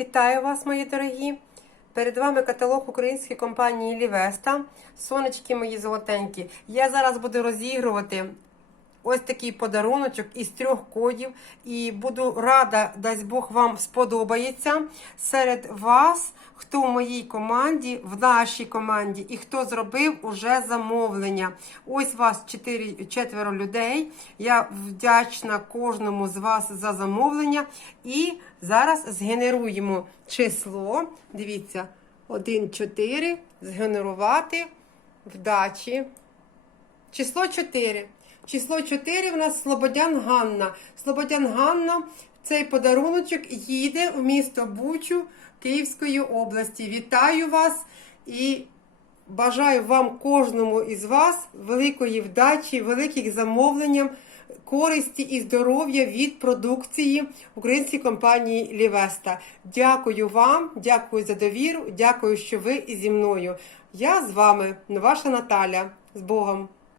Вітаю вас, мої дорогі! Перед вами каталог української компанії Лівеста. Сонечки мої золотенькі. Я зараз буду розігрувати ось такий подаруночок із трьох кодів. І буду рада, дасть Бог вам сподобається. Серед вас, хто в моїй команді, в нашій команді, і хто зробив уже замовлення. Ось вас четверо людей. Я вдячна кожному з вас за замовлення. І зараз згенеруємо число. Дивіться, 1, 4, згенерувати вдачі. Число 4. Число 4 в нас Слободян Ганна. Слободян Ганна, цей подаруночок їде в місто Бучу Київської області. Вітаю вас і бажаю вам кожному із вас великої вдачі, великих замовлень, користі і здоров'я від продукції української компанії Лівеста. Дякую вам, дякую за довіру, дякую, що ви зі мною. Я з вами, ваша Наталя. З Богом!